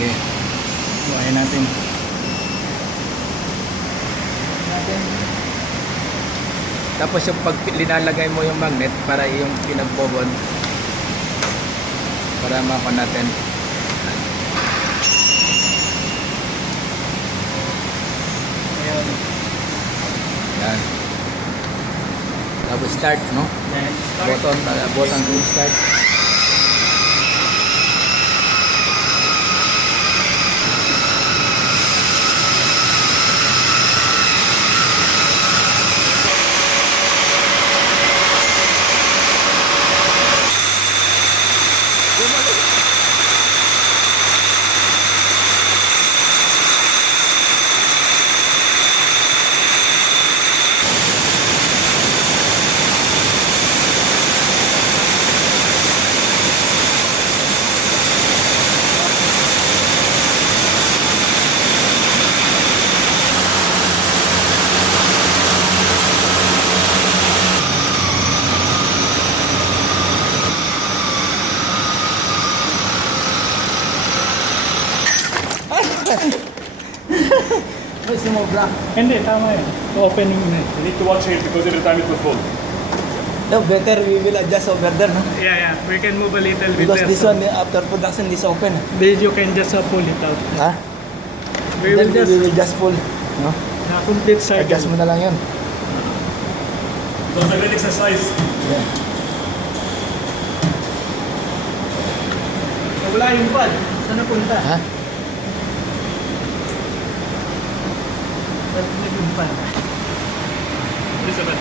Sige. Buhayin natin. Tapos yung pag linalagay mo yung magnet para yung pinagbobon para mapa natin. Ayun. Yan. Tapos start, no? Yan. Start. Button to start. Where's the mobile? Hindi, tama yun. Opening na. You need to watch it because every time it will fall. No, better we will adjust over there, no? Yeah. We can move a little bit Because there. this one, after production, this open. Then you can just pull it out. Ha? We will Then just, we will just pull. No? complete cycle. Adjust mo na lang yun. It was a great exercise. Yeah. Wala yung pad. Saan napunta? Ha? Saan napunta? Listen,